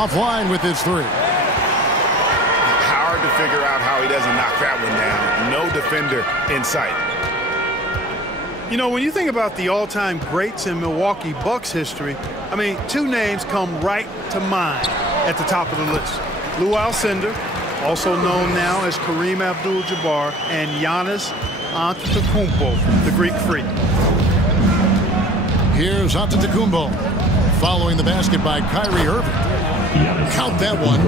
Offline with his three. Hard to figure out how he doesn't knock that one down. No defender in sight. You know, when you think about the all-time greats in Milwaukee Bucks history, I mean, two names come right to mind at the top of the list. Lou Alcindor, also known now as Kareem Abdul-Jabbar, and Giannis Antetokounmpo, the Greek Freak. Here's Antetokounmpo, following the basket by Kyrie Irving. Count that one.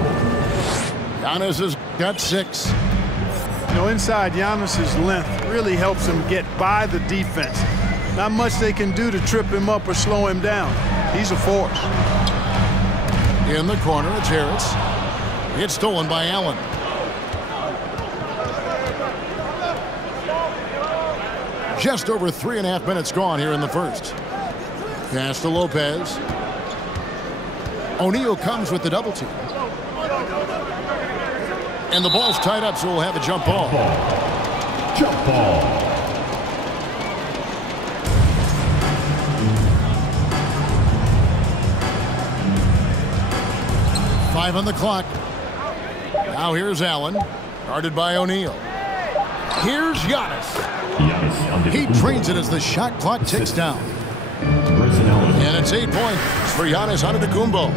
Giannis has got 6. You know, inside, Giannis's length really helps him get by the defense. Not much they can do to trip him up or slow him down. He's a force. In the corner, it's Harris. It's stolen by Allen. Just over 3.5 minutes gone here in the first. Pass to Lopez. O'Neal comes with the double team. And the ball's tied up, so we'll have a jump ball. Jump ball. Five on the clock. Now here's Allen, guarded by O'Neal. Here's Giannis. He trains it as the shot clock ticks down. And it's 8 points for Giannis Antetokounmpo.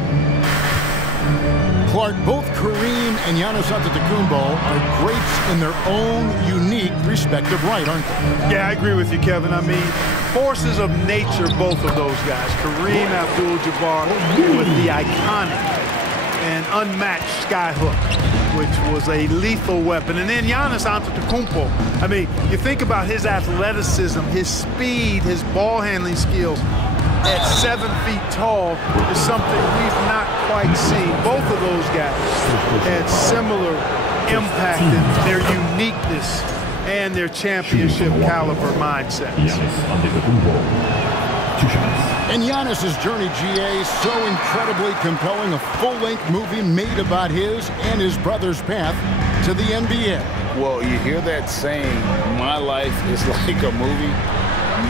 Clark, both Kareem and Giannis Antetokounmpo are greats in their own unique respective right, aren't they? Yeah, I agree with you, Kevin. I mean, forces of nature, both of those guys. Kareem Abdul-Jabbar with the iconic and unmatched skyhook, which was a lethal weapon. And then Giannis Antetokounmpo. I mean, you think about his athleticism, his speed, his ball handling skills. At 7 feet tall is something we've not quite seen. Both of those guys had similar impact in their uniqueness and their championship caliber mindsets. And Giannis's journey, GA, so incredibly compelling. A full-length movie made about his and his brother's path to the NBA. Well, you hear that saying, my life is like a movie.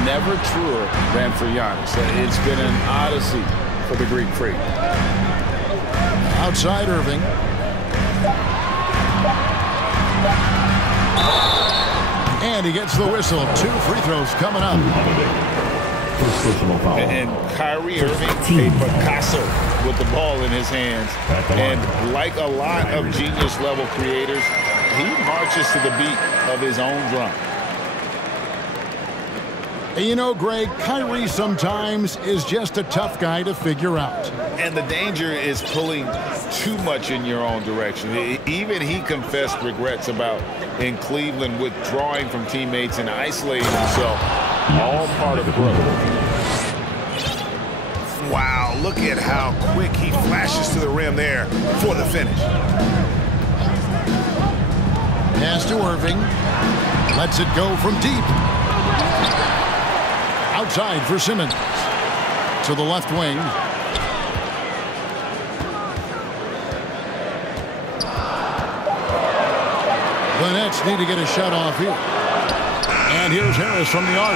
Never truer than for Giannis. It's been an odyssey for the Greek Freak. Outside Irving. And he gets the whistle. 2 free throws coming up. And Kyrie Irving, a Picasso with the ball in his hands. And like a lot of genius-level creators, he marches to the beat of his own drum. You know, Greg, Kyrie sometimes is just a tough guy to figure out. And the danger is pulling too much in your own direction. Even he confessed regrets about in Cleveland withdrawing from teammates and isolating himself. All part of growth. Wow, look at how quick he flashes to the rim there for the finish. Pass to Irving. Lets it go from deep. Outside for Simmons. To the left wing. The Nets need to get a shot off here. And here's Harris from the arc.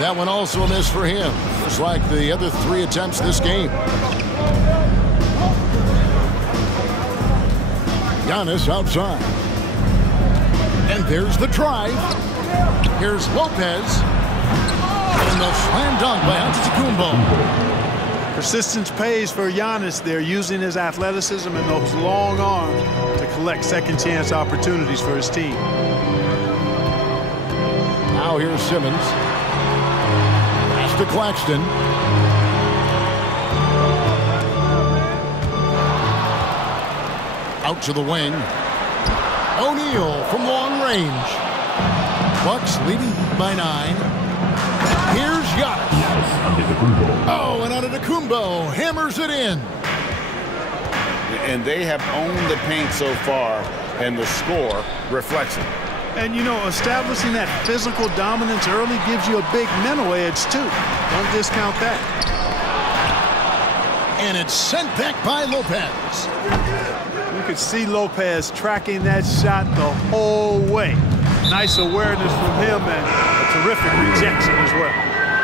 That one also a miss for him, just like the other 3 attempts this game. Giannis outside. And there's the drive. Here's Lopez. And the slam dunk by Antetokounmpo. Persistence pays for Giannis there, using his athleticism and those long arms to collect second-chance opportunities for his team. Now here's Simmons. Pass to Claxton. Out to the wing. O'Neal from long range. Bucks leading by 9. Here's Giannis. Oh, and Antetokounmpo hammers it in. And they have owned the paint so far, and the score reflects it. And, you know, establishing that physical dominance early gives you a big mental edge, too. Don't discount that. And it's sent back by Lopez. You could see Lopez tracking that shot the whole way. Nice awareness from him and a terrific rejection as well.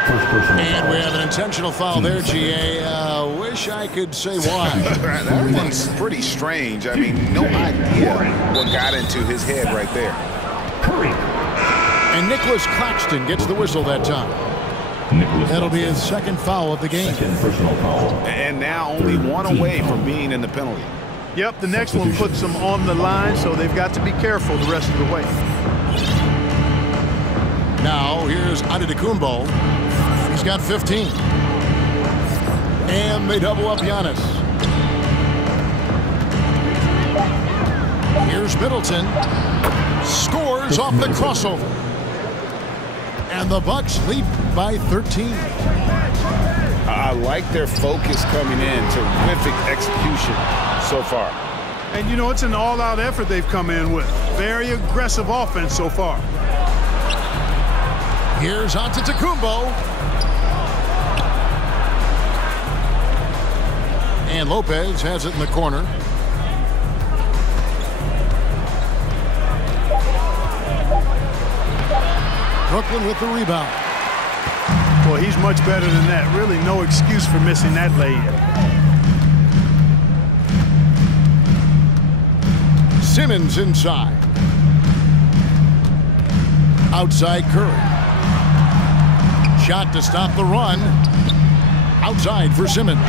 And we have an intentional foul there, GA. Wish wish I could say why. That one's pretty strange. I mean, no idea what got into his head right there. And Nicholas Claxton gets the whistle that time. That'll be his second foul of the game. And now only one away from being in the penalty. Yep, the next one puts them on the line, so they've got to be careful the rest of the way. Now, here's Antetokounmpo. He's got 15. And they double up Giannis. Here's Middleton. Scores off the crossover. And the Bucks lead by 13. I like their focus coming in. Terrific execution so far. And, you know, it's an all-out effort they've come in with. Very aggressive offense so far. Here's Antetokounmpo. And Lopez has it in the corner. Brooklyn with the rebound. Boy, he's much better than that. Really no excuse for missing that lay-in. Simmons inside. Outside Curry. Shot to stop the run. Outside for Simmons.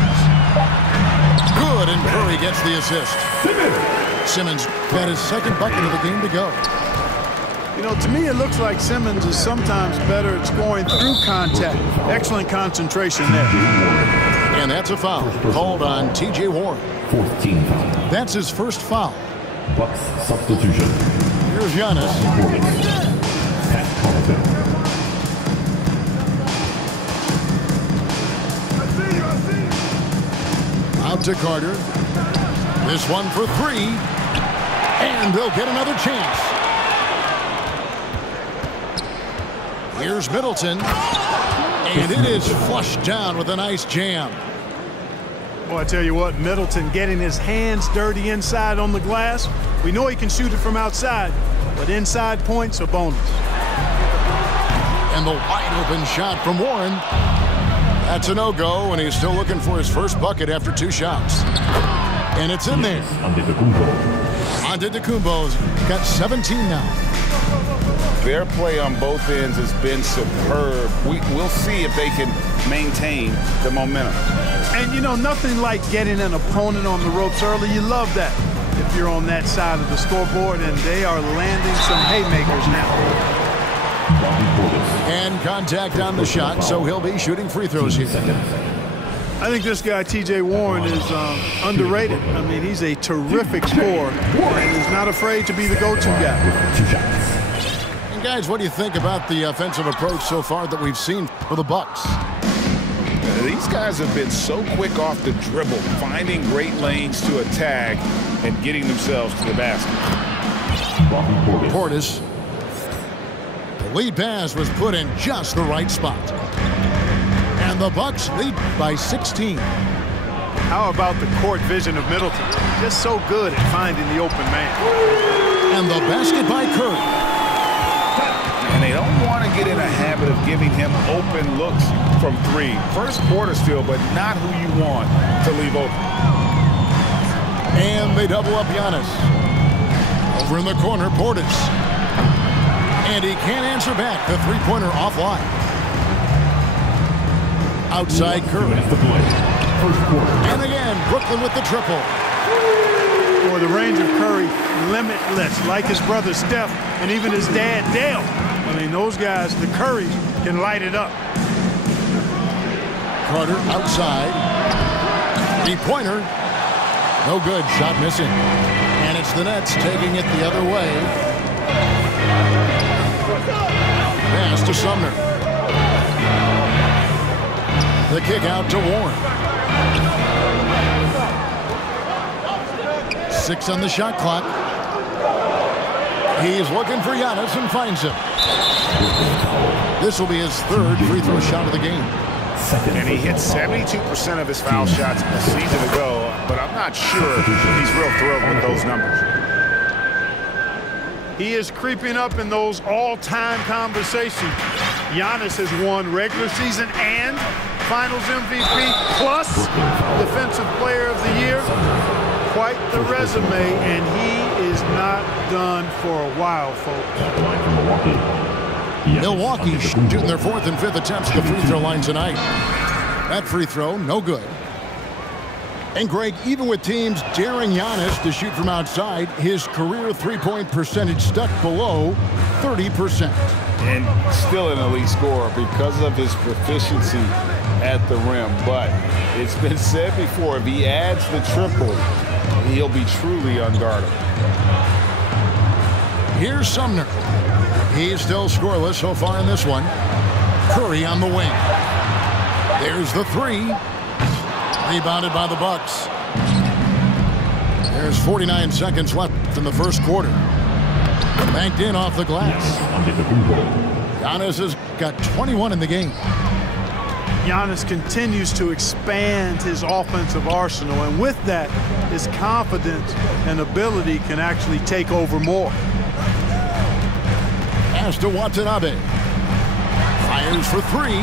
Good, and Curry gets the assist. Simmons got his second bucket of the game to go. You know, to me, it looks like Simmons is sometimes better at scoring through contact. Excellent concentration there. And that's a foul called on T.J. Warren. 14 foul. That's his first foul. Bucks substitution. Here's Giannis. Pat Connaughton. Out to Carter. This one for three. And they'll get another chance. Here's Middleton. And it is flushed down with a nice jam. Well, I tell you what, Middleton getting his hands dirty inside on the glass. We know he can shoot it from outside, but inside points are bonus. And the wide open shot from Warren. That's a no-go, and he's still looking for his first bucket after two shots. And it's in there. Antetokounmpo's got 17 now. Their play on both ends has been superb. We'll see if they can maintain the momentum. And, you know, nothing like getting an opponent on the ropes early. You love that if you're on that side of the scoreboard, and they are landing some haymakers now. And contact on the shot, so he'll be shooting free throws here. I think this guy, T.J. Warren, is underrated. I mean, he's a terrific scorer and is not afraid to be the go-to guy. And guys, what do you think about the offensive approach so far that we've seen for the Bucks? These guys have been so quick off the dribble, finding great lanes to attack and getting themselves to the basket. Portis. The lead pass was put in just the right spot. And the Bucks lead by 16. How about the court vision of Middleton? Just so good at finding the open man. And the basket by Curry. And they don't want to get in a habit of giving him open looks from three. First quarter still, but not who you want to leave open. And they double up Giannis. Over in the corner, Portis. And he can't answer back. The three-pointer offline. Outside Curry. And again, Brooklyn with the triple. Boy, the range of Curry, limitless, like his brother Steph and even his dad Dale. I mean, those guys, the Currys, can light it up. Carter outside. Three-pointer. No good. Shot missing. And it's the Nets taking it the other way. Pass to Sumner. The kick out to Warren. 6 on the shot clock. He's looking for Giannis and finds him. This will be his third free throw shot of the game. And he hit 72% of his foul shots a season ago, but I'm not sure he's real thrilled with those numbers. He is creeping up in those all-time conversations. Giannis has won regular season and Finals MVP plus Defensive Quite the resume, and he is not done for a while, folks. Milwaukee shooting their 4th and 5th attempts at the free throw line tonight. That free throw, no good. And Greg, even with teams daring Giannis to shoot from outside, his career three-point percentage stuck below 30%. And still an elite scorer because of his proficiency at the rim. But it's been said before, if he adds the triple, he'll be truly unguardable. Here's Sumner. He's still scoreless so far in this one. Curry on the wing. There's the three. Rebounded by the Bucks. There's 49 seconds left in the first quarter. Banked in off the glass. Giannis has got 21 in the game. Giannis continues to expand his offensive arsenal, and with that, his confidence and ability can actually take over more. Pass to Watanabe. Fires for three.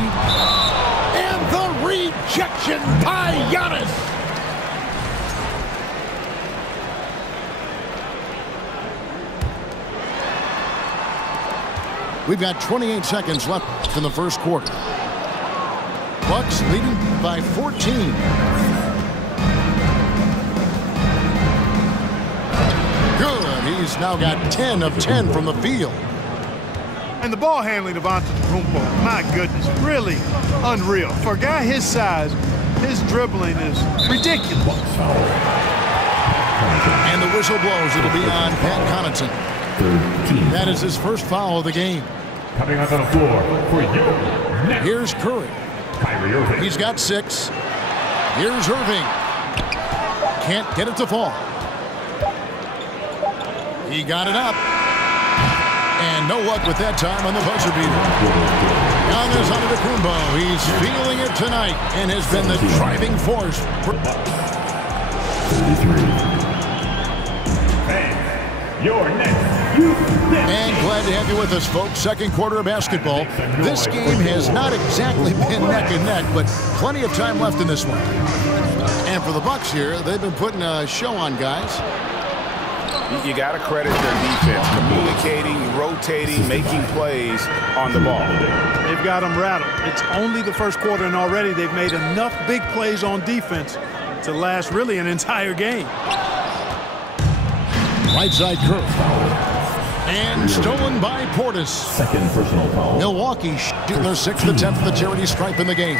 And the rejection by Giannis. We've got 28 seconds left in the first quarter. Bucks leading by 14. Good. He's now got 10 of 10 from the field. And the ball handling of Antetokounmpo, my goodness, really unreal. For a guy his size, his dribbling is ridiculous. And the whistle blows. It'll be on Pat Connaughton. That is his first foul of the game. Coming onto the floor for you. Here's Curry. Kyrie Irving. He's got 6. Here's Irving. Can't get it to fall. He got it up. And no luck with that time on the buzzer beater. Giannis Antetokounmpo. He's feeling it tonight and has been the driving force. 33. And you're next. And glad to have you with us, folks. Second quarter of basketball. This game has not exactly been neck and neck, but plenty of time left in this one. And for the Bucks here, they've been putting a show on, guys. You got to credit their defense, communicating, rotating, making plays on the ball. They've got them rattled. It's only the first quarter, and already they've made enough big plays on defense to last really an entire game. Right side curve. And stolen by Portis. Second personal foul. Milwaukee shooting their 6th attempt at the charity stripe in the game.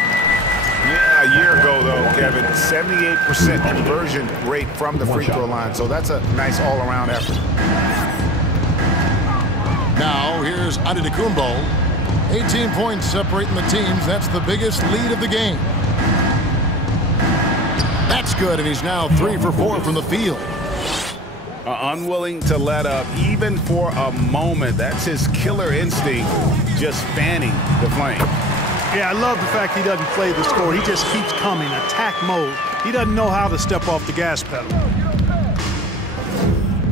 Yeah, a year ago, though, Kevin, 78% conversion rate from the free throw line. So that's a nice all-around effort. Now, here's Antetokounmpo. 18 points separating the teams. That's the biggest lead of the game. That's good, and he's now 3 for 4 from the field. Unwilling to let up, even for a moment. That's his killer instinct, just fanning the flame. Yeah, I love the fact he doesn't play the score. He just keeps coming, attack mode. He doesn't know how to step off the gas pedal.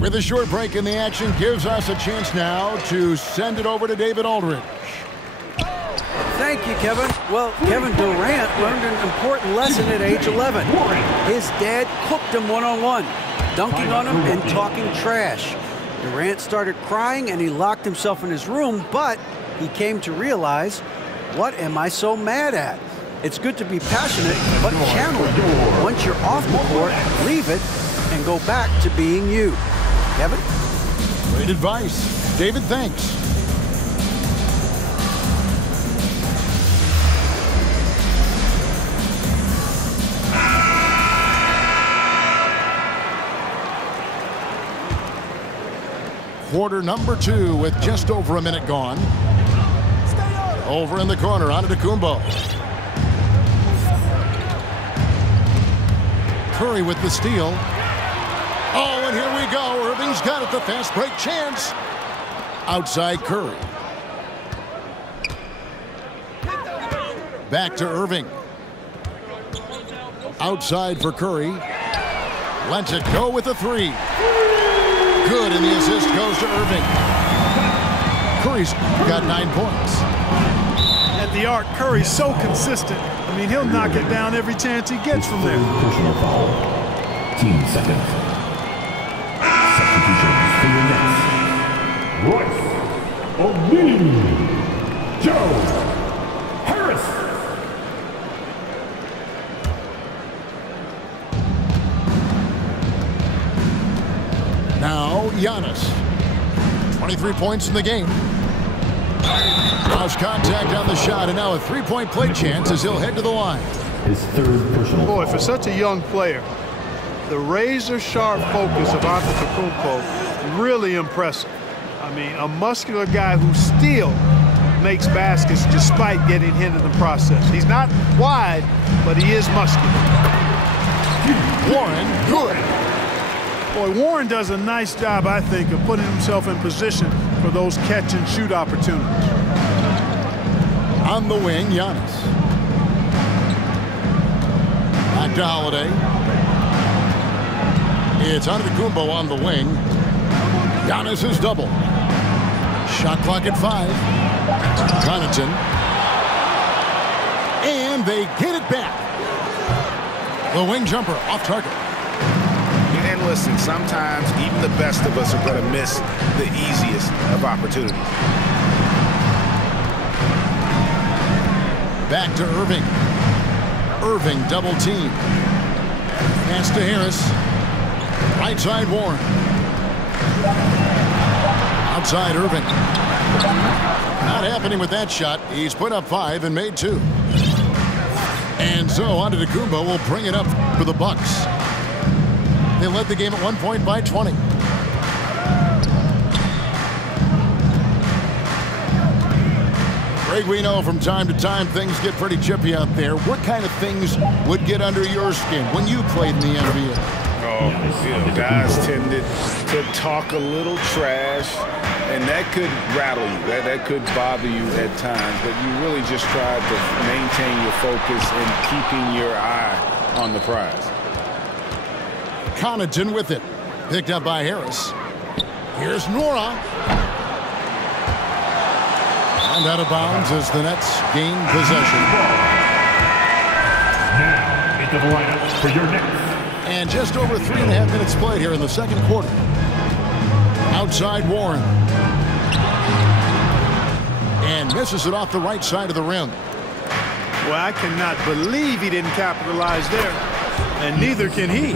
With a short break in the action, gives us a chance now to send it over to David Aldridge. Thank you, Kevin. Well, Kevin Durant learned an important lesson at age 11. His dad cooked him one-on-one, dunking on him and talking trash. Durant started crying and he locked himself in his room, but he came to realize, what am I so mad at? It's good to be passionate, but channel it. Once you're off the court, leave it and go back to being you. Kevin? Great advice. David, thanks. Quarter number 2 with just over a minute gone. Over in the corner, Antetokounmpo. Curry with the steal. Oh, and here we go. Irving's got it, the fast break chance. Outside Curry. Back to Irving. Outside for Curry. Lets it go with a 3. Good, and the assist goes to Irving. Curry's got 9 points. At the arc, Curry's so consistent. I mean, he'll knock it down every chance he gets from there. 15 seconds. Substitutions for your Nets. Royce O'Neal. Joe Harris. Now Giannis. 23 points in the game. Lost contact on the shot, and now a three-point play chance as he'll head to the line. His third personal Boy, foul. for such a young player, the razor-sharp focus of Antetokounmpo, really impressive. I mean, a muscular guy who still makes baskets despite getting hit in the process. He's not wide, but he is muscular. Warren, good. Boy, Warren does a nice job, I think, of putting himself in position for those catch-and-shoot opportunities. On the wing, Giannis. Back to Holiday. It's Antetokounmpo on the wing. Giannis is double. Shot clock at 5. Connaughton. And they get it back. The wing jumper off target. And listen, sometimes even the best of us are going to miss the easiest of opportunities. Back to Irving. Irving double team. Pass to Harris. Right side Warren. Outside Irving. Not happening with that shot. He's put up 5 and made 2. And so Antetokounmpo will bring it up for the Bucks. They led the game at 1 point by 20. Greg, we know from time to time things get pretty chippy out there. What kind of things would get under your skin when you played in the NBA? Oh, guys tended to talk a little trash, and that could rattle you. That could bother you at times, but you really just tried to maintain your focus and keeping your eye on the prize. Connaughton with it. Picked up by Harris. Here's Nora. And out of bounds as the Nets gain possession. Now into the lineup for your Nets. And just over 3.5 minutes played here in the second quarter. Outside Warren. And misses it off the right side of the rim. Well, I cannot believe he didn't capitalize there, and neither can he.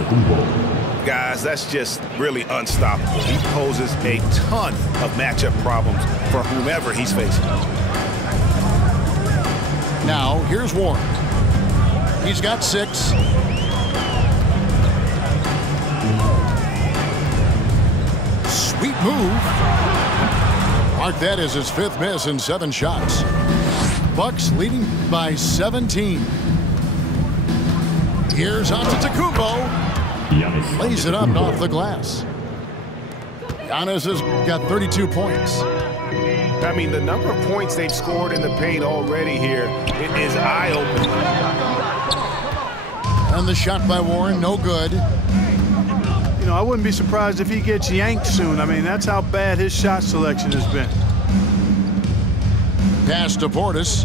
Guys, that's just really unstoppable. He poses a ton of matchup problems for whomever he's facing. Now, here's Warren. He's got 6. Sweet move. Mark that as his 5th miss in 7 shots. Bucks leading by 17. Here's Antetokounmpo. Lays it up off the glass. Giannis has got 32 points. I mean, the number of points they've scored in the paint already here is eye-opening. And the shot by Warren, no good. You know, I wouldn't be surprised if he gets yanked soon. I mean, that's how bad his shot selection has been. Pass to Portis.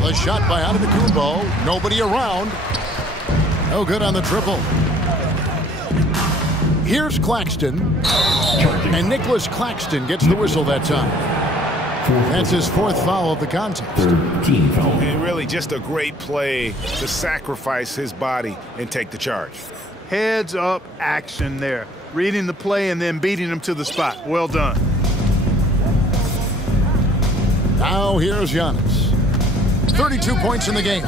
The shot by Antetokounmpo. Nobody around. No good on the triple. Here's Claxton. And Nicholas Claxton gets the whistle that time. That's his 4th foul of the contest. 13 foul. And really just a great play to sacrifice his body and take the charge. Heads up action there. Reading the play and then beating him to the spot. Well done. Now here's Giannis. 32 points in the game.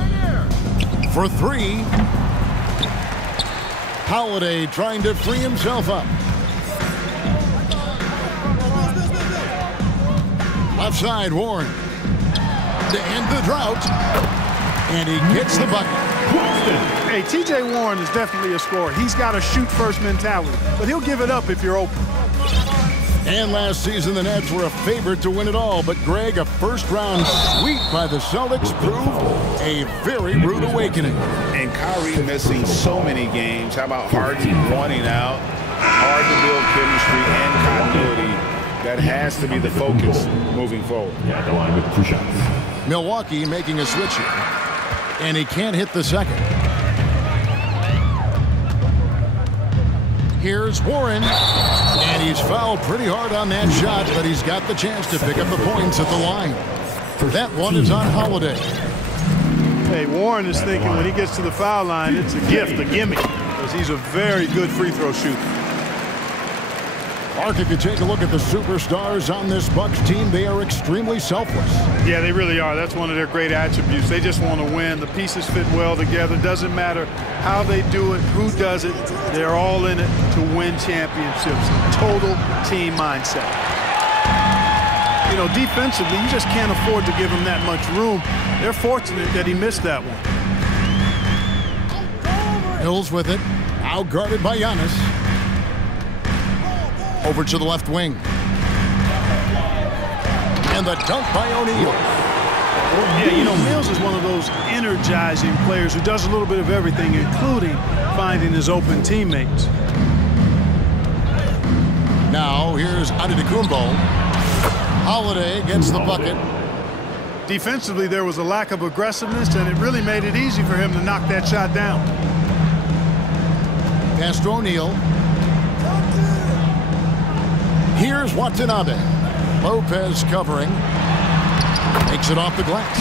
For 3. Holiday trying to free himself up. Left side, Warren. To end the drought. And he gets the bucket. Hey, T.J. Warren is definitely a scorer. He's got a shoot-first mentality, but he'll give it up if you're open. And last season, the Nets were a favorite to win it all. But, Greg, a first-round sweep by the Celtics proved a very rude awakening. And Kyrie missing so many games. How about Harden wanting out? Hard to build chemistry and continuity. That has to be the focus moving forward. Yeah, the line with 2 shots. Milwaukee making a switch here. And he can't hit the second. Here's Warren. And he's fouled pretty hard on that shot, but he's got the chance to pick up the points at the line. That one is on Holiday. Hey, Warren is thinking when he gets to the foul line, it's a gift, a gimme, because he's a very good free throw shooter. Mark, if you take a look at the superstars on this Bucks team, they are extremely selfless. Yeah, they really are. That's one of their great attributes. They just want to win. The pieces fit well together. Doesn't matter how they do it, who does it. They're all in it to win championships. Total team mindset. You know, defensively, you just can't afford to give him that much room. They're fortunate that he missed that one. Mills with it. Out guarded by Giannis. Over to the left wing. And the dunk by O'Neal. Yeah, you know, Mills is one of those energizing players who does a little bit of everything, including finding his open teammates. Now, here's Antetokounmpo. Holiday gets the bucket. Defensively, there was a lack of aggressiveness, and it really made it easy for him to knock that shot down. Pass to O'Neal. Here's Watanabe. Lopez covering. Takes it off the glass.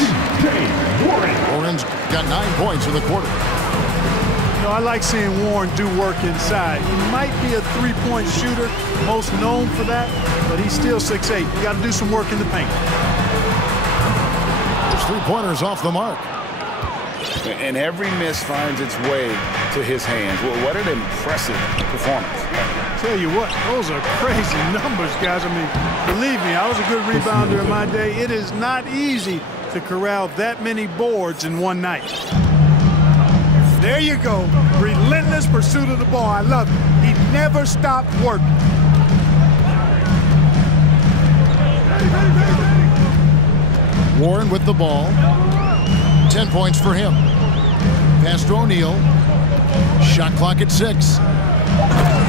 Warren's got 9 points in the quarter. You know, I like seeing Warren do work inside. He might be a three-point shooter, most known for that, but he's still 6'8". You got to do some work in the paint. There's 3-pointers off the mark. And every miss finds its way to his hands. Well, what an impressive performance. Tell you what, those are crazy numbers, guys. I mean, believe me, I was a good rebounder in my day. It is not easy to corral that many boards in one night. There you go. Relentless pursuit of the ball. I love it. He never stopped working. Warren with the ball. 10 points for him. Pass to O'Neal. Shot clock at 6.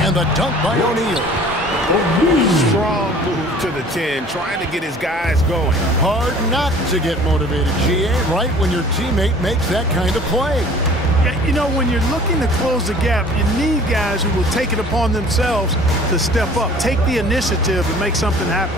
And the dunk by O'Neal. Strong move to the 10, trying to get his guys going. Hard not to get motivated, GA, right when your teammate makes that kind of play. Yeah, you know, when you're looking to close the gap, you need guys who will take it upon themselves to step up, take the initiative and make something happen.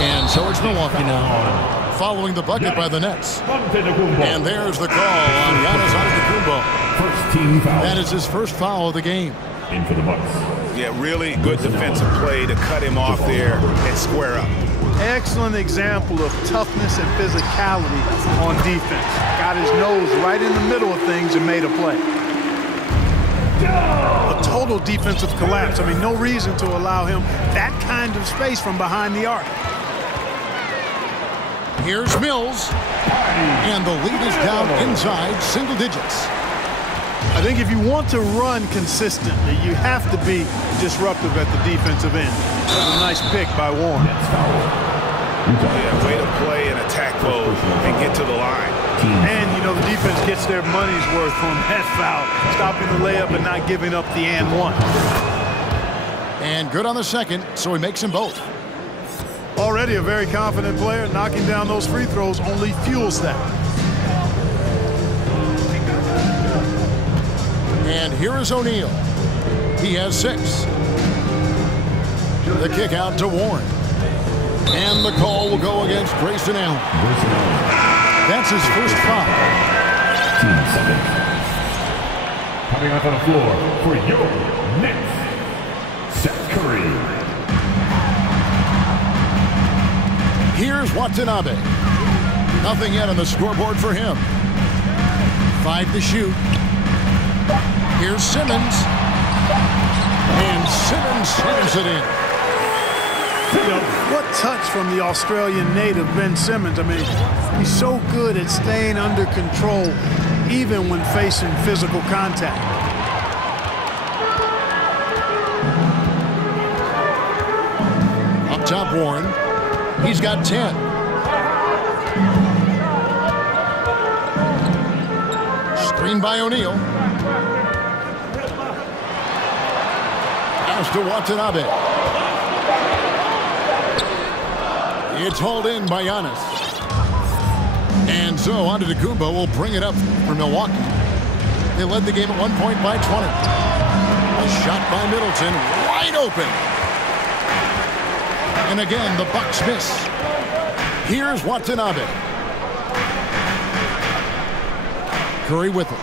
And so it's Milwaukee now, following the bucket by the Nets. And there's the call on Giannis Antetokounmpo. First team foul. That is his first foul of the game. In for the Bucks. Yeah, really good defensive play to cut him off there and square up. Excellent example of toughness and physicality on defense. Got his nose right in the middle of things and made a play. A total defensive collapse. I mean, no reason to allow him that kind of space from behind the arc. Here's Mills. And the lead is down inside single digits. I think if you want to run consistently, you have to be disruptive at the defensive end. That was a nice pick by Warren. Yeah, way to play and attack mode and get to the line. And, you know, the defense gets their money's worth from that foul, stopping the layup and not giving up the and one. And good on the second, so he makes them both. Already a very confident player. Knocking down those free throws only fuels that. And here is O'Neal. He has 6. The kick out to Warren. And the call will go against Grayson Allen. That's his first foul. Team 7. Coming up on the floor for your Knicks, Seth Curry. Here's Watanabe. Nothing yet on the scoreboard for him. 5 to shoot. Here's Simmons. And Simmons slams it in. You know, what touch from the Australian native, Ben Simmons. I mean, he's so good at staying under control, even when facing physical contact. Up top, Warren. He's got 10. Screen by O'Neal. Pass to Watanabe. It's hauled in by Giannis. And so Antetokounmpo will bring it up for Milwaukee. They led the game at 1 point by 20. A shot by Middleton, wide open. And again, the Bucks miss. Here's Watanabe. Curry with it.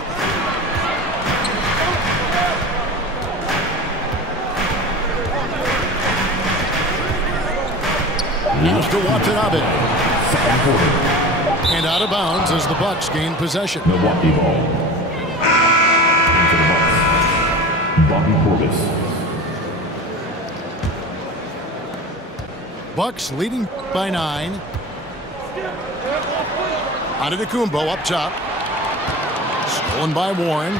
Now to Watanabe. And out of bounds as the Bucks gain possession. Milwaukee ball. Into the Bucks. Bobby Portis. Bucks leading by 9. Antetokounmpo up top. Stolen by Warren.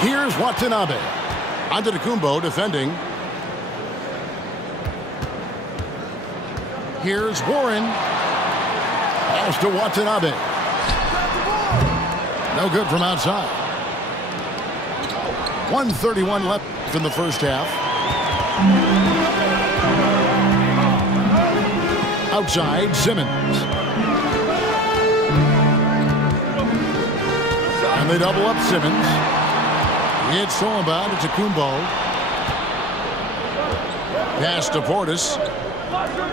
Here's Watanabe. Antetokounmpo defending. Here's Warren. Pass to Watanabe. No good from outside. 1:31 left in the first half. Outside, Simmons. And they double up Simmons. It's thrown by Antetokounmpo. Pass to Portis.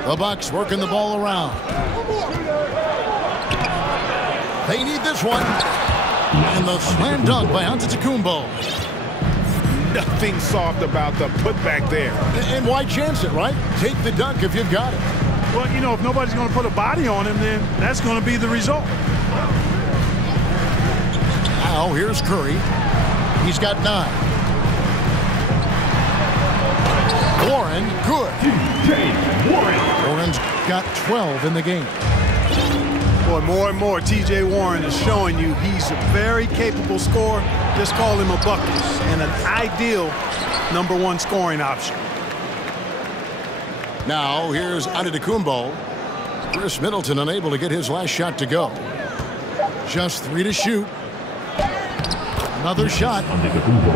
The Bucks working the ball around. They need this one. And the slam dunk by Antetokounmpo. Nothing soft about the putback there. And why chance it, right? Take the dunk if you've got it. Well, you know, if nobody's going to put a body on him, then that's going to be the result. Now here's Curry. He's got 9. Warren, good. Warren's got 12 in the game. Boy, more and more, T.J. Warren is showing you he's a very capable scorer. Just call him a bucket and an ideal #1 scoring option. Now here's Antetokounmpo. Chris Middleton unable to get his last shot to go. Just 3 to shoot. Another shot.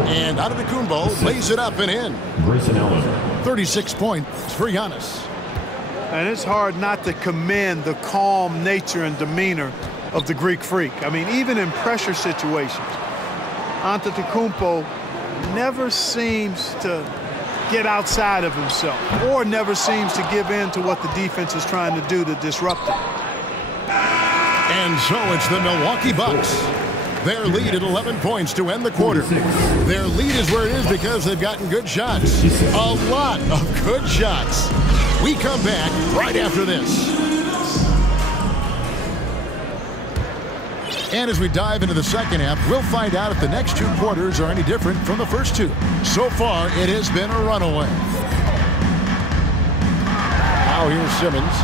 And Antetokounmpo lays it up and in. 36 points for Giannis. And it's hard not to commend the calm nature and demeanor of the Greek Freak. I mean, even in pressure situations, Antetokounmpo never seems to get outside of himself or never seems to give in to what the defense is trying to do to disrupt him. And so it's the Milwaukee Bucks. Their lead at 11 points to end the quarter. Their lead is where it is because they've gotten good shots. A lot of good shots. We come back right after this. And as we dive into the second half, we'll find out if the next 2 quarters are any different from the first 2. So far, it has been a runaway. Now here's Simmons.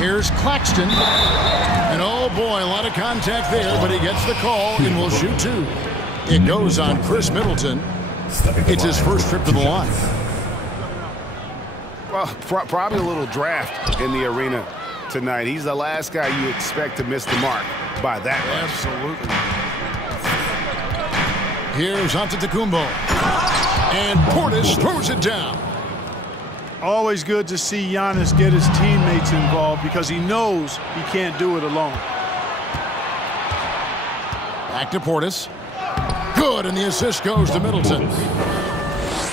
Here's Claxton. And oh boy, a lot of contact there, but he gets the call and will shoot 2. It goes on Chris Middleton. It's his first trip to the line. Well, probably a little draft in the arena tonight. He's the last guy you expect to miss the mark by that much. Absolutely. Here's Antetokounmpo. And Portis throws it down. Always good to see Giannis get his teammates involved because he knows he can't do it alone. Back to Portis. Good, and the assist goes to Middleton.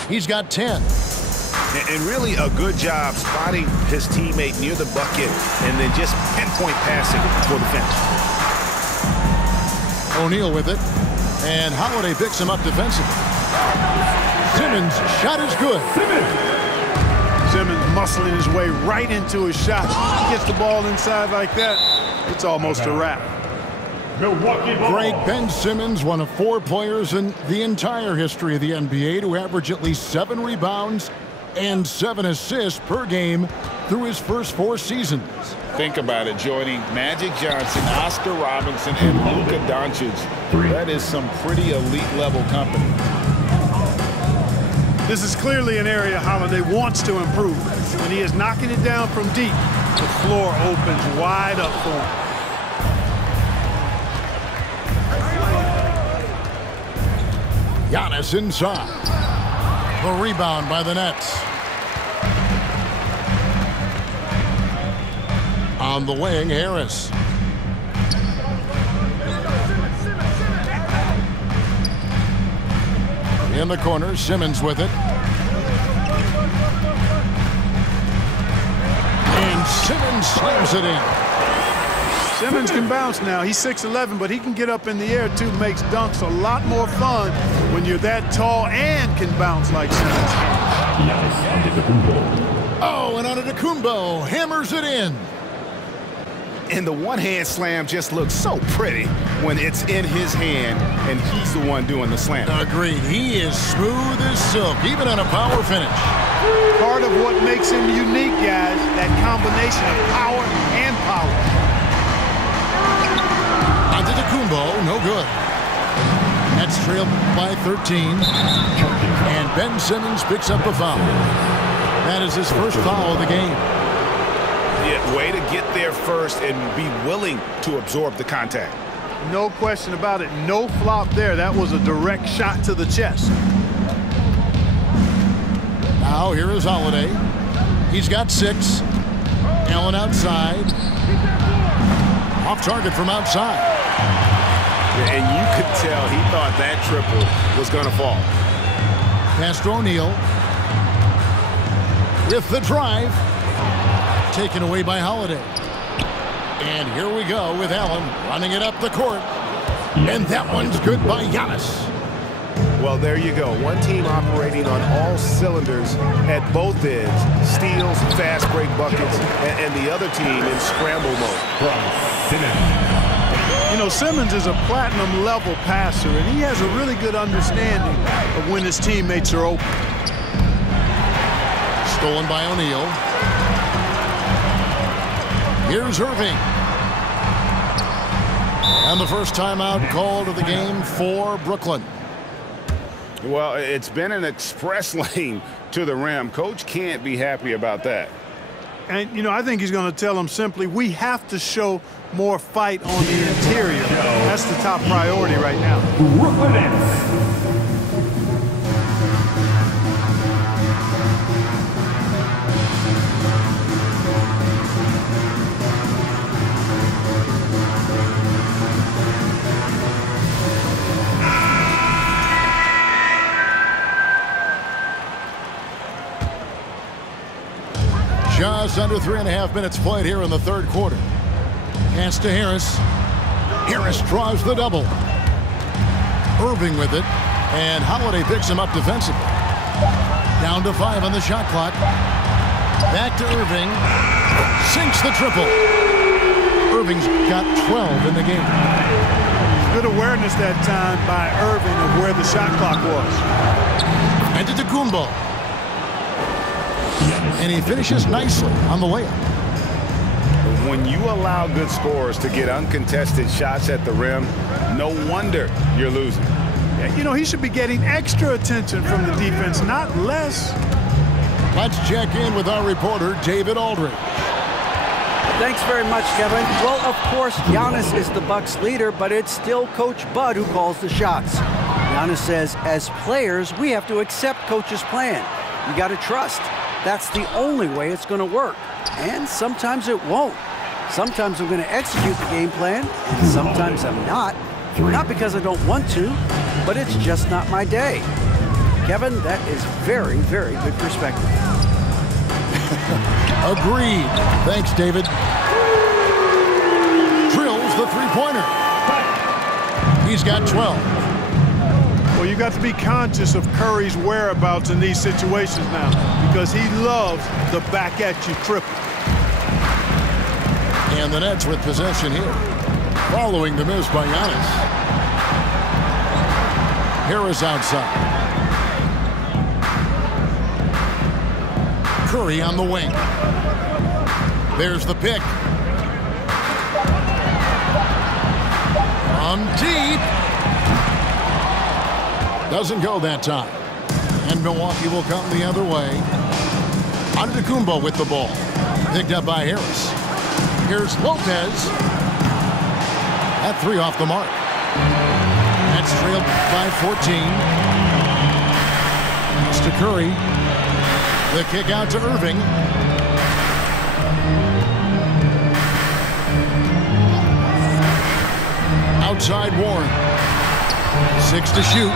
He's got 10. And really a good job spotting his teammate near the bucket and then just pinpoint passing for the finish. O'Neal with it. And Holiday picks him up defensively. Simmons' shot is good. Simmons muscling his way right into his shot. He gets the ball inside like that, it's almost a wrap. Milwaukee ball. Greg Ben Simmons, one of 4 players in the entire history of the NBA to average at least 7 rebounds and 7 assists per game through his first 4 seasons. Think about it, joining Magic Johnson, Oscar Robinson, and Luka Doncic. That is some pretty elite level company. This is clearly an area Holiday wants to improve. When he is knocking it down from deep, the floor opens wide up for him. Giannis inside. The rebound by the Nets. On the wing, Harris. In the corner, Simmons with it. And Simmons slams it in. Simmons can bounce now. He's 6'11", but he can get up in the air too. Makes dunks a lot more fun when you're that tall and can bounce like Simmons. Oh, and Antetokounmpo hammers it in. And the one-hand slam just looks so pretty when it's in his hand and he's the one doing the slam. Agreed. He is smooth as silk, even on a power finish. Part of what makes him unique, guys, that combination of power and power. Antetokounmpo, no good. Nets trailed by 13. And Ben Simmons picks up a foul. That is his first foul of the game. Yeah, way to get there first and be willing to absorb the contact. No question about it. No flop there. That was a direct shot to the chest. Now here is Holiday. He's got 6. Allen outside. Off target from outside. Yeah, and you could tell he thought that triple was going to fall. Pass to O'Neal. With the drive. Taken away by Holiday. And here we go with Allen running it up the court. And that one's good by Giannis. Well, there you go. One team operating on all cylinders at both ends. Steals, fast break buckets, and the other team in scramble mode. You know, Simmons is a platinum-level passer, and he has a really good understanding of when his teammates are open. Stolen by O'Neal. Here's Irving. And the first timeout called of the game for Brooklyn. Well, it's been an express lane to the rim. Coach can't be happy about that. And, you know, I think he's going to tell them simply, we have to show more fight on the interior. That's the top priority right now. Brooklyn Nets. Just under 3.5 minutes played here in the third quarter. Pass to Harris. Harris draws the double. Irving with it. And Holiday picks him up defensively. Down to 5 on the shot clock. Back to Irving. Sinks the triple. Irving's got 12 in the game. Good awareness that time by Irving of where the shot clock was. Antetokounmpo. And he finishes nicely on the layup. When you allow good scorers to get uncontested shots at the rim, no wonder you're losing. You know, he should be getting extra attention from the defense, not less. Let's check in with our reporter, David Aldridge. Thanks very much, Kevin. Well, of course, Giannis is the Bucks leader, but it's still Coach Bud who calls the shots. Giannis says, as players, we have to accept Coach's plan. You got to trust. That's the only way it's going to work. And sometimes it won't. Sometimes I'm going to execute the game plan, and sometimes I'm not. Not because I don't want to, but it's just not my day. Kevin, that is very, very good perspective. Agreed. Thanks, David. Drills the three-pointer. He's got 12. Well, you got to be conscious of Curry's whereabouts in these situations now, because he loves the back-at-you triple. And the Nets with possession here. Following the miss by Giannis. Harris outside. Curry on the wing. There's the pick. From deep. Doesn't go that time. And Milwaukee will come the other way. Antetokounmpo with the ball. Picked up by Harris. Here's Lopez. That 3 off the mark. That's trailed by 14. It's to Curry. The kick out to Irving. Outside Warren. 6 to shoot.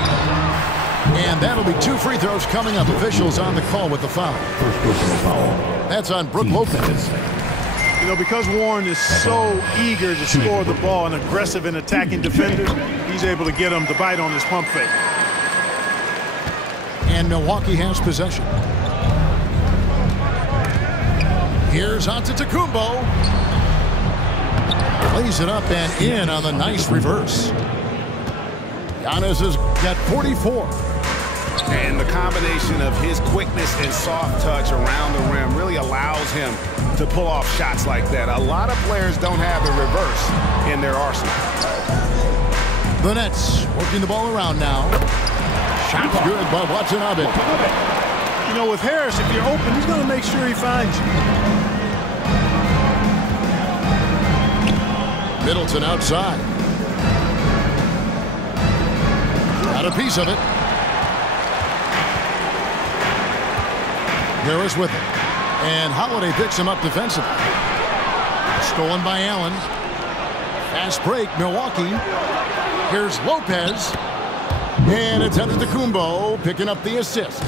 And that'll be 2 free throws coming up. Officials on the call with the foul. First personal foul. That's on Brook Lopez. You know, because Warren is so eager to score the ball and aggressive in attacking defenders, he's able to get them to bite on his pump fake. And Milwaukee has possession. Here's Antetokounmpo. Plays it up and in on the nice reverse. Giannis has got 44. And the combination of his quickness and soft touch around the rim really allows him to pull off shots like that. A lot of players don't have the reverse in their arsenal. The Nets working the ball around now. Shot's good by Watanabe. You know, with Harris, if you're open, he's going to make sure he finds you. Middleton outside. Got a piece of it. Harris with it. And Holiday picks him up defensively. Stolen by Allen. Fast break, Milwaukee. Here's Lopez. And it's Antetokounmpo picking up the assist.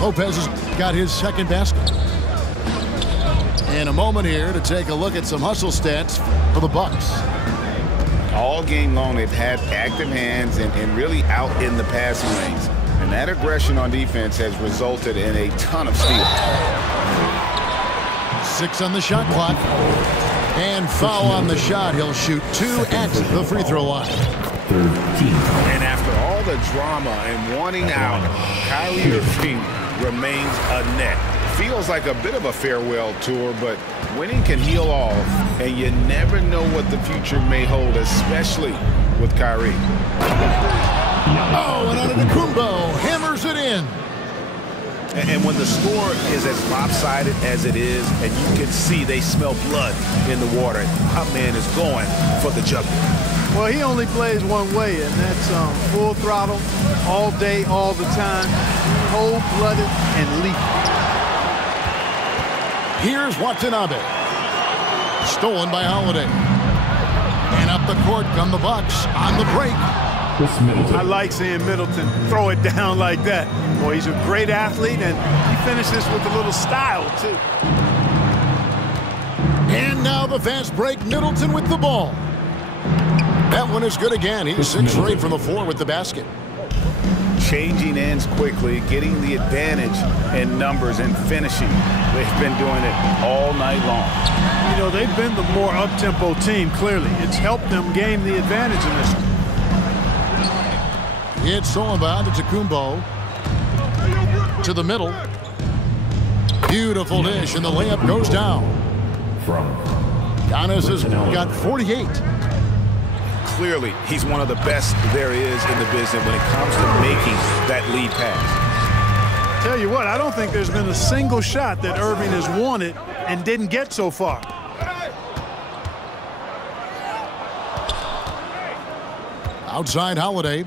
Lopez has got his second basket. And a moment here to take a look at some hustle stats for the Bucks. All game long, they've had active hands and really out in the passing lanes. And that aggression on defense has resulted in a ton of steals. 6 on the shot clock. And foul on the shot. He'll shoot 2 at the free throw line. 13. And after all the drama and wanting out, Kyrie Irving remains a net. Feels like a bit of a farewell tour, but winning can heal all, and you never know what the future may hold, especially with Kyrie. Oh, and Antetokounmpo hammers it in. And when the score is as lopsided as it is, and you can see they smell blood in the water, our man is going for the jugular. Well, he only plays one way, and that's full throttle, all day, all the time, cold-blooded and lethal. Here's Watanabe. Stolen by Holiday. And up the court come the Bucks on the break. I like seeing Middleton throw it down like that. Boy, he's a great athlete, and he finishes with a little style, too. And now the fast break. Middleton with the ball. That one is good again. He's 6 for 8 from the floor with the basket. Changing ends quickly, getting the advantage in numbers and finishing. They've been doing it all night long. You know, they've been the more up-tempo team, clearly. It's helped them gain the advantage in this one. It's stolen by Antetokounmpo. To the middle. Beautiful dish, and the layup goes down. Giannis has got 48. Clearly, he's one of the best there is in the business when it comes to making that lead pass. Tell you what, I don't think there's been a single shot that Irving has wanted and didn't get so far. Outside Holiday.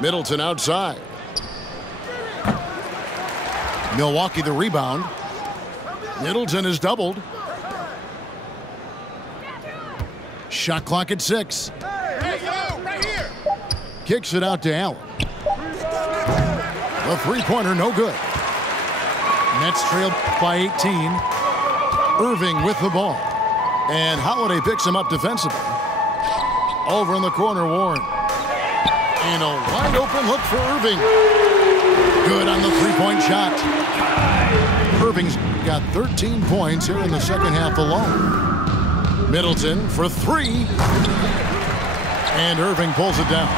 Middleton outside. Milwaukee the rebound. Middleton is doubled. Shot clock at 6. Kicks it out to Allen. The three-pointer no good. Nets trailed by 18. Irving with the ball. And Holiday picks him up defensively. Over in the corner, Warren. And a wide open look for Irving. Good on the three-point shot. Irving's got 13 points here in the second half alone. Middleton for 3. And Irving pulls it down.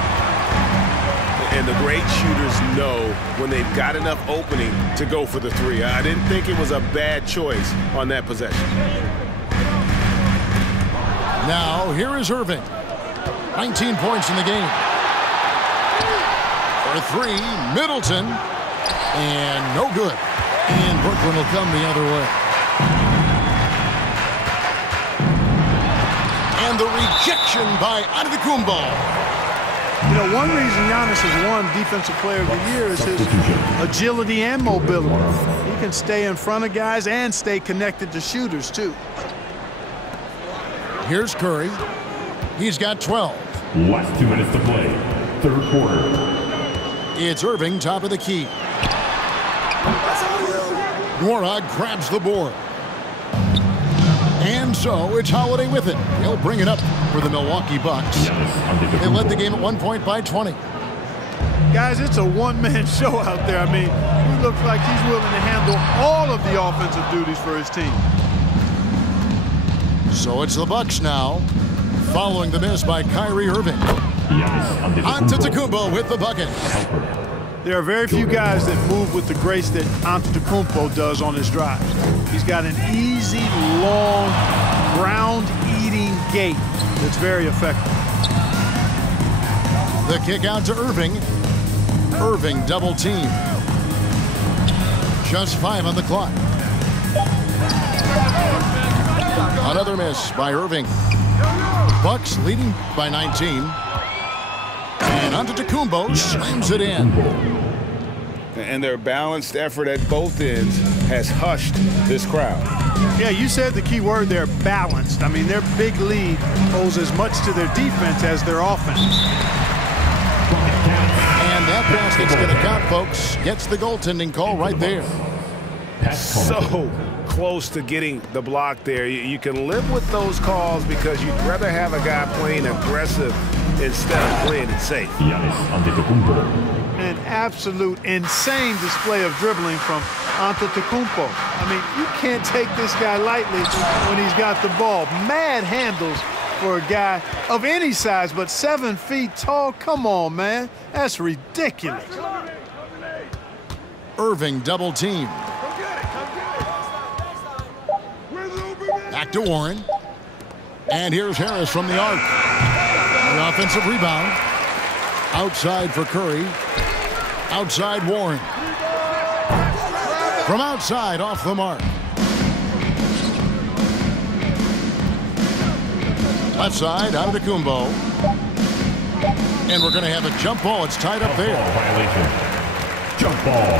And the great shooters know when they've got enough opening to go for the 3. I didn't think it was a bad choice on that possession. Now, here is Irving. 19 points in the game. For 3, Middleton. And no good. And Brooklyn will come the other way. And the rejection by Antetokounmpo. You know, one reason Giannis has won Defensive Player of the Year is his agility and mobility. He can stay in front of guys and stay connected to shooters, too. Here's Curry. He's got 12. Last 2 minutes to play. Third quarter. It's Irving, top of the key. Nwora grabs the board. And so it's Holiday with it. He'll bring it up for the Milwaukee Bucks. They led the game at 1 point by 20. Guys, it's a one-man show out there. I mean, he looks like he's willing to handle all of the offensive duties for his team. So it's the Bucks now, following the miss by Kyrie Irving. Antetokounmpo with the bucket. There are very few guys that move with the grace that Antetokounmpo does on his drives. He's got an easy, long, ground-eating gait that's very effective. The kick out to Irving. Irving double team. Just 5 on the clock. Another miss by Irving. Bucks leading by 19. And Antetokounmpo slams it in. And their balanced effort at both ends has hushed this crowd. Yeah, you said the key word there, balanced. I mean, their big lead owes as much to their defense as their offense. And that basket's going to count, folks. Gets the goaltending call right there. So close to getting the block there. You can live with those calls because you'd rather have a guy playing aggressive instead of playing it safe. An absolute insane display of dribbling from Antetokounmpo. I mean, you can't take this guy lightly when he's got the ball. Mad handles for a guy of any size, but 7 feet tall. Come on, man. That's ridiculous. Irving double team. Back to Warren. And here's Harris from the arc. The offensive rebound. Outside for Curry. Outside Warren. From outside, off the mark. Left side, Antetokounmpo. And we're going to have a jump ball. It's tied up there. Violation. Jump ball.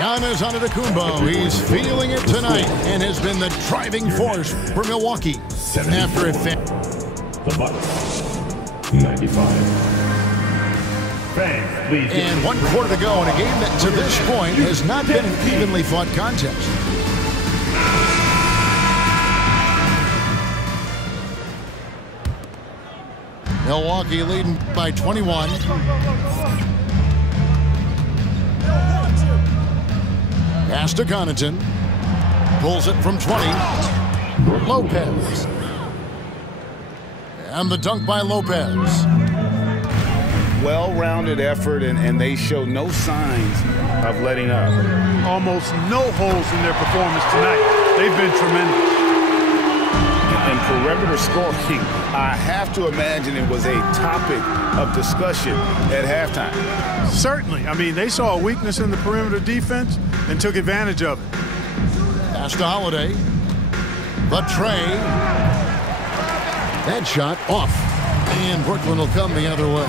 Giannis Antetokounmpo, he's feeling it tonight and has been the driving force for Milwaukee. After it The Bucks, 95. Fans, please. And 1 quarter to go in a game that to this point has not been an evenly fought contest. Milwaukee leading by 21. Pass to Connaughton. Pulls it from 20. Lopez. And the dunk by Lopez. Well-rounded effort, and they show no signs of letting up. Almost no holes in their performance tonight. They've been tremendous. And perimeter scoring, I have to imagine it was a topic of discussion at halftime. Certainly. I mean, they saw a weakness in the perimeter defense and took advantage of it. Pass to Holiday. The tray. That shot off. And Brooklyn will come the other way.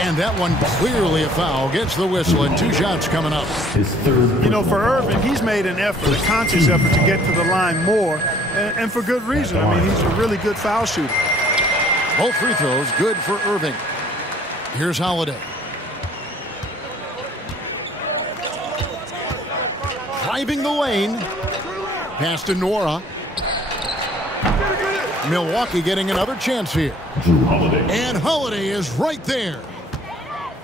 And that one clearly a foul. Gets the whistle and 2 shots coming up. His third. You know, for Irving, he's made an effort, a conscious effort to get to the line more, and for good reason. I mean, he's a really good foul shooter. Both free throws good for Irving. Here's Holiday. Driving the lane. Pass to Nwora. Milwaukee getting another chance here. Jrue Holiday. And Holiday is right there.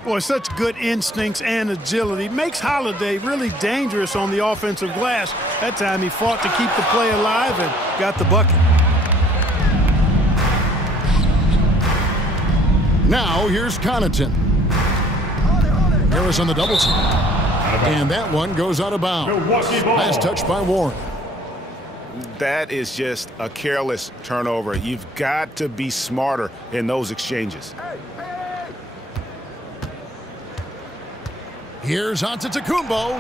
Boy, such good instincts and agility. Makes Holiday really dangerous on the offensive glass. That time he fought to keep the play alive and got the bucket. Now here's Connaughton. Harris on the double team. And that one goes out of bounds. Last touch by Warren. That is just a careless turnover. You've got to be smarter in those exchanges. Here's Antetokounmpo.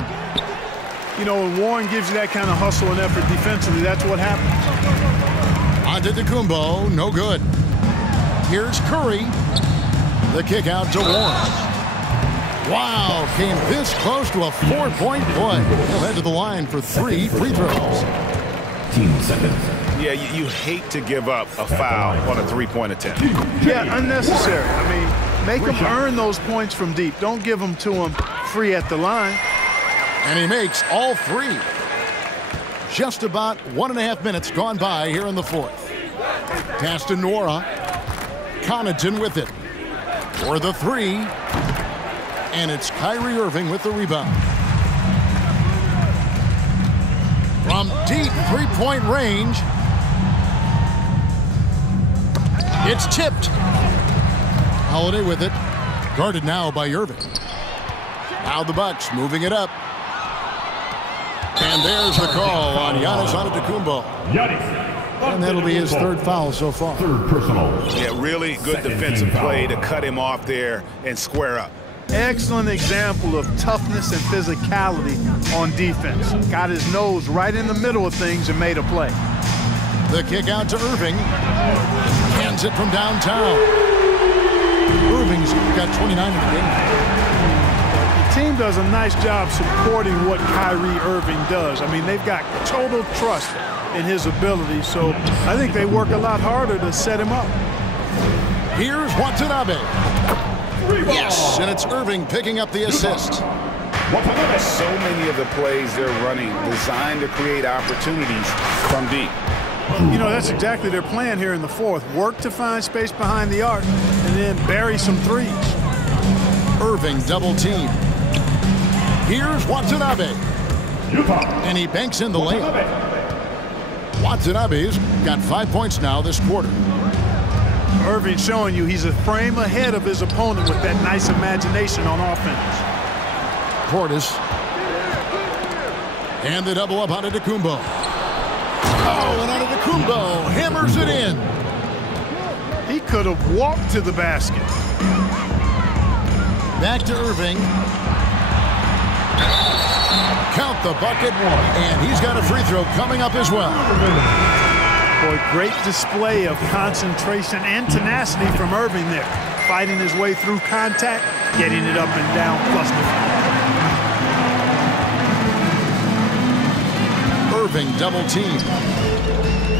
You know, when Warren gives you that kind of hustle and effort defensively, that's what happens. Antetokounmpo, no good. Here's Curry. The kick out to Warren. Wow, came this close to a 4-point play. He'll head to the line for 3 free throws. 15 seconds. Yeah, you hate to give up a foul on a three-point attempt. Yeah, unnecessary. I mean, make them earn those points from deep. Don't give them to them free at the line. And he makes all three. Just about 1.5 minutes gone by here in the fourth. Pass to Nora. Connaughton with it. For the three. And it's Kyrie Irving with the rebound. From deep three-point range. It's tipped. Holiday with it. Guarded now by Irving. Now the Bucks moving it up. And there's the call on Giannis Antetokounmpo. And that'll be his third foul so far. Third personal. Yeah, really good defensive play to cut him off there and square up. Excellent example of toughness and physicality on defense. Got his nose right in the middle of things and made a play. The kick out to Irving. Hands it from downtown. Irving's got 29 in the game. The team does a nice job supporting what Kyrie Irving does. I mean, they've got total trust in his ability, so I think they work a lot harder to set him up. Here's Watanabe. Yes, and it's Irving picking up the assist. So many of the plays they're running designed to create opportunities from deep. You know, that's exactly their plan here in the fourth. Work to find space behind the arc and then bury some threes. Irving double team. Here's Watanabe. And he banks in the layup. Watanabe's got 5 points now this quarter. Irving showing you he's a frame ahead of his opponent with that nice imagination on offense. Portis. And the double up on Antetokounmpo. Oh, and Antetokounmpo hammers it in. He could have walked to the basket. Back to Irving. Count the bucket, and he's got a free throw coming up as well. Boy, great display of concentration and tenacity from Irving there. Fighting his way through contact, getting it up and down, plus the Irving double team.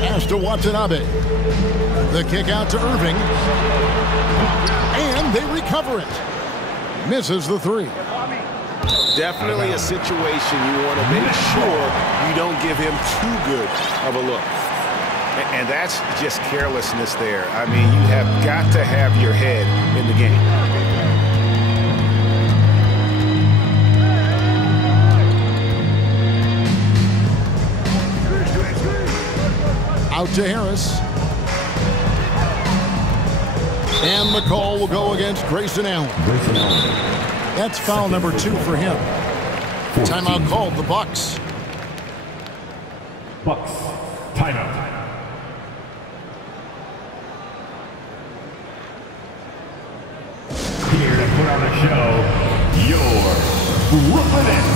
Pass to Watanabe. The kick out to Irving. And they recover it. Misses the three. Definitely a situation you want to make sure you don't give him too good of a look. And that's just carelessness there. I mean, you have got to have your head in the game. Out to Harris. And the call will go against Grayson Allen. That's foul number 2 for him. Timeout called the Bucks. Bucks. Timeout. Here to put on the show, your Brooklyn Nets.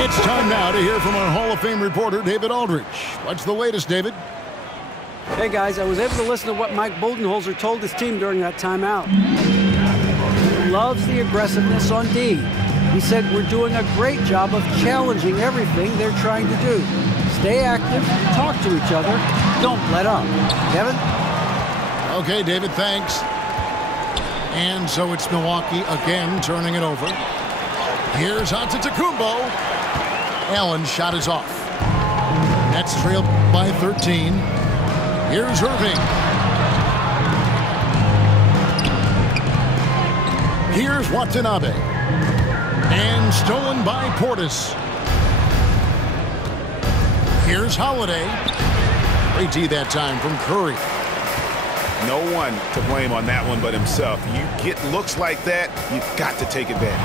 It's time now to hear from our Hall of Fame reporter, David Aldridge. What's the latest, David? Hey, guys, I was able to listen to what Mike Budenholzer told his team during that timeout. He loves the aggressiveness on D. He said, we're doing a great job of challenging everything they're trying to do. Stay active, talk to each other, don't let up. Kevin? Okay, David, thanks. And so it's Milwaukee again turning it over. Here's Antetokounmpo. Allen's shot is off. Nets trailed by 13. Here's Irving. Here's Watanabe. And stolen by Portis. Here's Holiday. Great D that time from Curry. No one to blame on that one but himself. You get looks like that, you've got to take it back.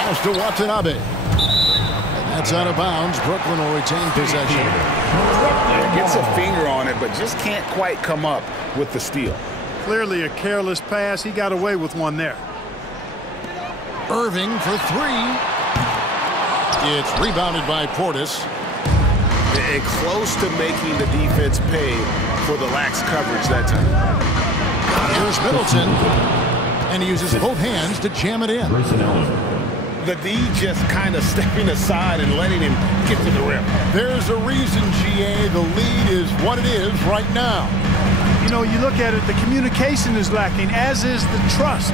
Pass to Watanabe. And that's out of bounds. Brooklyn will retain possession. Yeah, gets a finger on it, but just can't quite come up with the steal. Clearly a careless pass. He got away with one there. Irving for three. It's rebounded by Portis. and close to making the defense pay for the lax coverage that time. Here's Middleton, and he uses both hands to jam it in. The D just kind of stepping aside and letting him get to the rim. There's a reason, GA, the lead is what it is right now. You know, you look at it, the communication is lacking, as is the trust.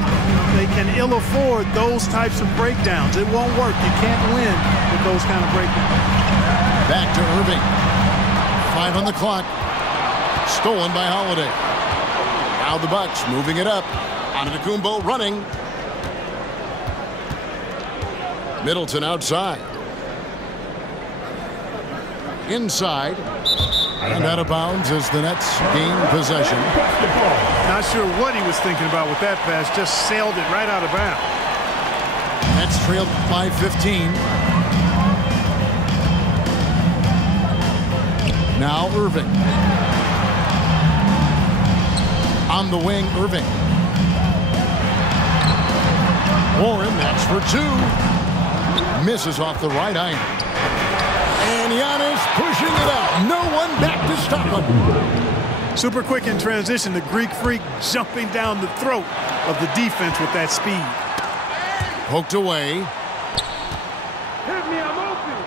They can ill afford those types of breakdowns. It won't work. You can't win with those kind of breakdowns. Back to Irving. 5 on the clock. Stolen by Holiday. Now the Bucks moving it up. Antetokounmpo running. Middleton outside. Inside. And out of bounds as the Nets gain possession. Not sure what he was thinking about with that pass. Just sailed it right out of bounds. Nets trailed by 15. Now Irving. On the wing, Irving. Warren, that's for 2. Misses off the right iron. And Giannis pushing it out. No one back to stop him. Super quick in transition. The Greek freak jumping down the throat of the defense with that speed. Poked away. Hit me, I'm open.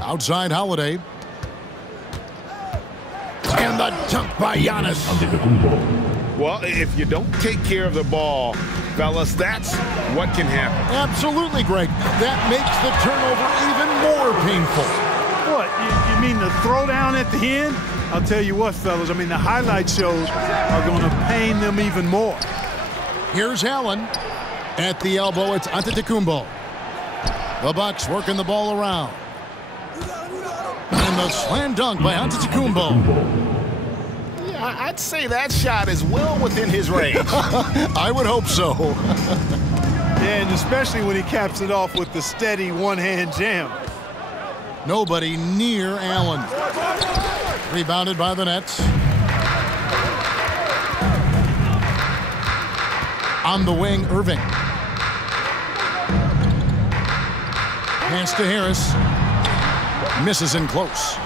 Outside Holiday. And the dunk by Giannis. Well, if you don't take care of the ball, fellas, that's what can happen. Absolutely, Greg. That makes the turnover even more painful. What, you mean the throwdown at the end? I'll tell you what, fellas, I mean, the highlight shows are going to pain them even more. Here's Allen. At the elbow, it's Antetokounmpo. The Bucks working the ball around. And the slam dunk by Antetokounmpo. I'd say that shot is well within his range. I would hope so. And especially when he caps it off with the steady one-hand jam. Nobody near Allen. Rebounded by the Nets. On the wing, Irving. Pass to Harris. Misses in close.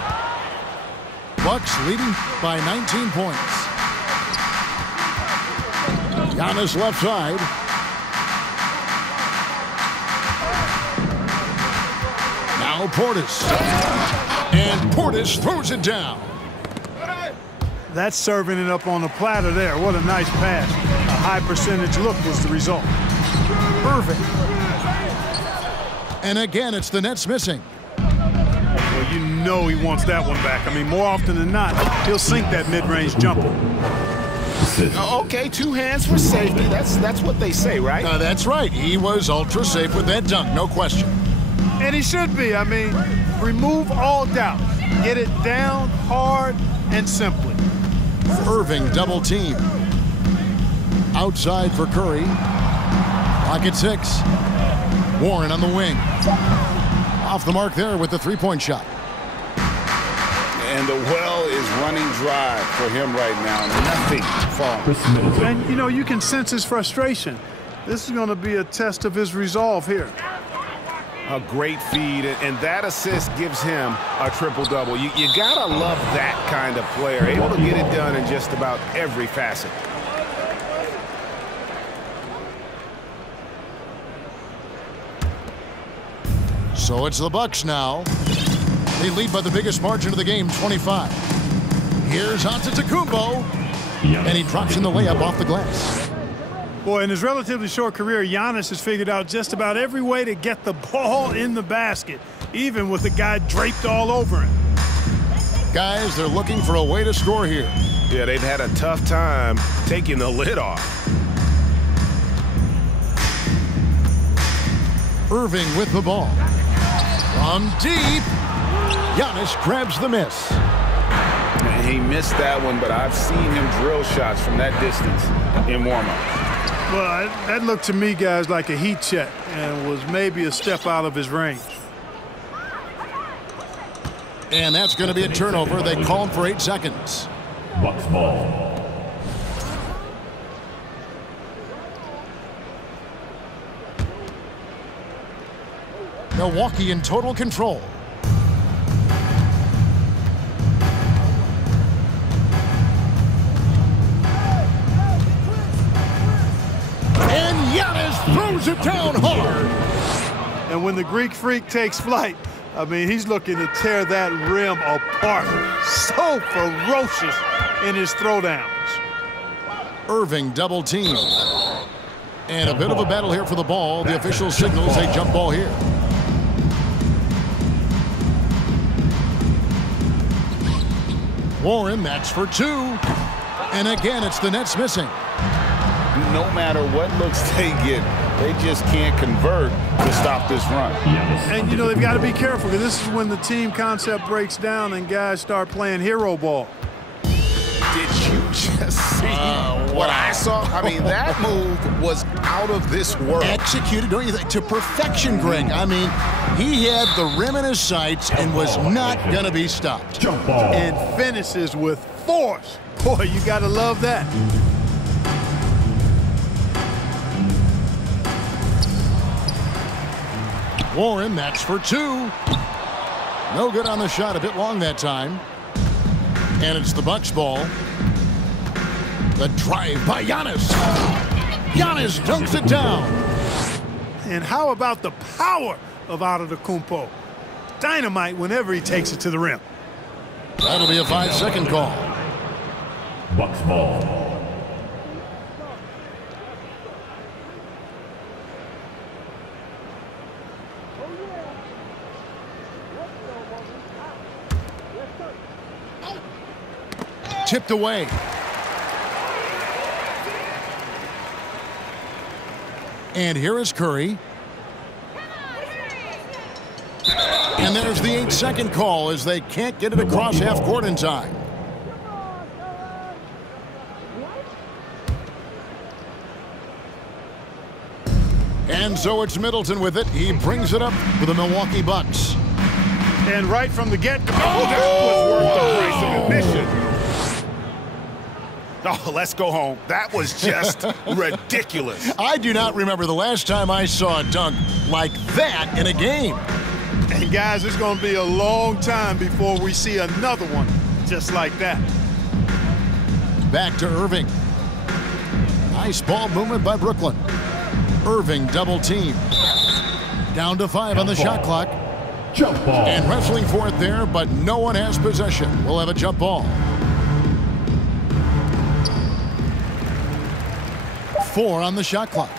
Bucks leading by 19 points. Giannis left side. Now Portis. And Portis throws it down. That's serving it up on a platter there. What a nice pass. A high percentage look was the result. Irving. And again, it's the Nets missing. Well, you know he wants that one back. I mean, more often than not, he'll sink that mid-range jumper. Okay, 2 hands for safety. That's what they say, right? That's right. He was ultra safe with that dunk, no question. And he should be. I mean, remove all doubt. Get it down hard and simply. Irving double team. Outside for Curry. Pocket 6. Warren on the wing. Off the mark there with the three-point shot. And the well is running dry for him right now. Nothing falling. And, you know, you can sense his frustration. This is going to be a test of his resolve here. A great feed, and that assist gives him a triple-double. You got to love that kind of player, able to get it done in just about every facet. So it's the Bucks now. They lead by the biggest margin of the game, 25. Here's Antetokounmpo, and he drops in the layup off the glass. Boy, in his relatively short career, Giannis has figured out just about every way to get the ball in the basket, even with the guy draped all over him. Guys, they're looking for a way to score here. Yeah, they've had a tough time taking the lid off. Irving with the ball. From deep, Giannis grabs the miss. He missed that one, but I've seen him drill shots from that distance in warm-up. Well, that looked to me, guys, like a heat check and was maybe a step out of his range. And that's going to be a turnover. They call him for 8 seconds. Bucks ball. Milwaukee in total control. throws it down hard. And when the Greek Freak takes flight, I mean, he's looking to tear that rim apart. So ferocious in his throwdowns. Irving double team. And a bit of a battle here for the ball. The official signals a jump ball here. Warren, that's for 2. And again, it's the Nets missing. No matter what looks they get, they just can't convert to stop this run. And, you know, they've got to be careful because this is when the team concept breaks down and guys start playing hero ball. Did you just see what I saw? I mean, that move was out of this world. Executed, don't you think, to perfection, Greg. I mean, he had the rim in his sights and was not going to be stopped. Jump ball. And finishes with force. Boy, you got to love that. Warren, that's for 2. No good on the shot, a bit long that time. And it's the Bucks ball. The drive by Giannis. Giannis dunks it down. And how about the power of Antetokounmpo? Dynamite whenever he takes it to the rim. That'll be a 5-second call. Bucks ball. Tipped away. And here is Curry. And there's the 8-second call as they can't get it across half court in time. And so it's Middleton with it. He brings it up for the Milwaukee Bucks. And right from the get-go. Oh, that was worth the price of admission. Oh, let's go home. That was just ridiculous. I do not remember the last time I saw a dunk like that in a game. And guys, it's going to be a long time before we see another one just like that. Back to Irving. Nice ball movement by Brooklyn. Irving double team. Down to 5 on the shot clock. Jump ball. And wrestling for it there, but no one has possession. We'll have a jump ball. 4 on the shot clock.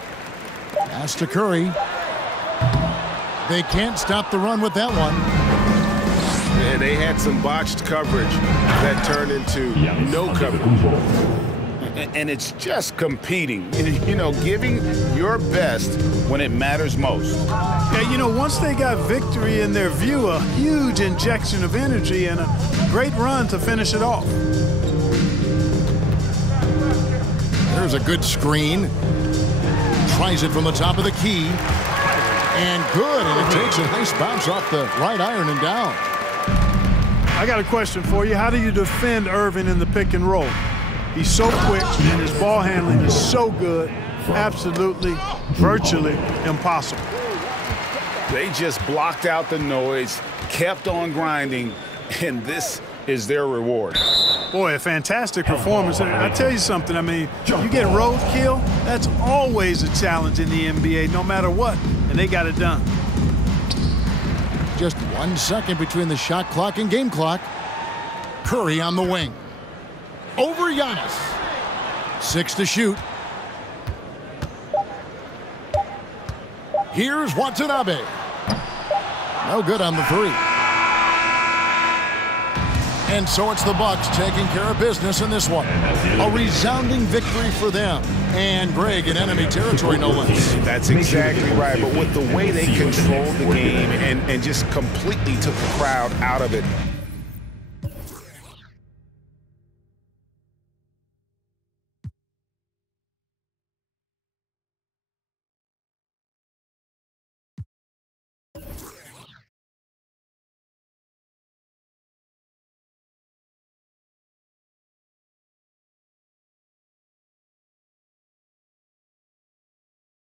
Pass to Curry. They can't stop the run with that one. And they had some botched coverage that turned into no coverage. And it's just competing, you know, giving your best when it matters most. Yeah, you know, once they got victory in their view, a huge injection of energy and a great run to finish it off. There's a good screen. Tries it from the top of the key. And good, and it takes a nice bounce off the right iron and down. I got a question for you. How do you defend Irving in the pick and roll? He's so quick, and his ball handling is so good. Absolutely, virtually impossible. They just blocked out the noise, kept on grinding, and this is their reward. Boy, a fantastic performance. And I tell you something, I mean, you get roadkill, that's always a challenge in the NBA, no matter what, and they got it done. Just 1 second between the shot clock and game clock. Curry on the wing. Over Giannis. 6 to shoot. Here's Watanabe. No good on the 3. And so it's the Bucks taking care of business in this one. A resounding victory for them. And Greg in enemy territory, no less. That's exactly right. But with the way they controlled the game and just completely took the crowd out of it,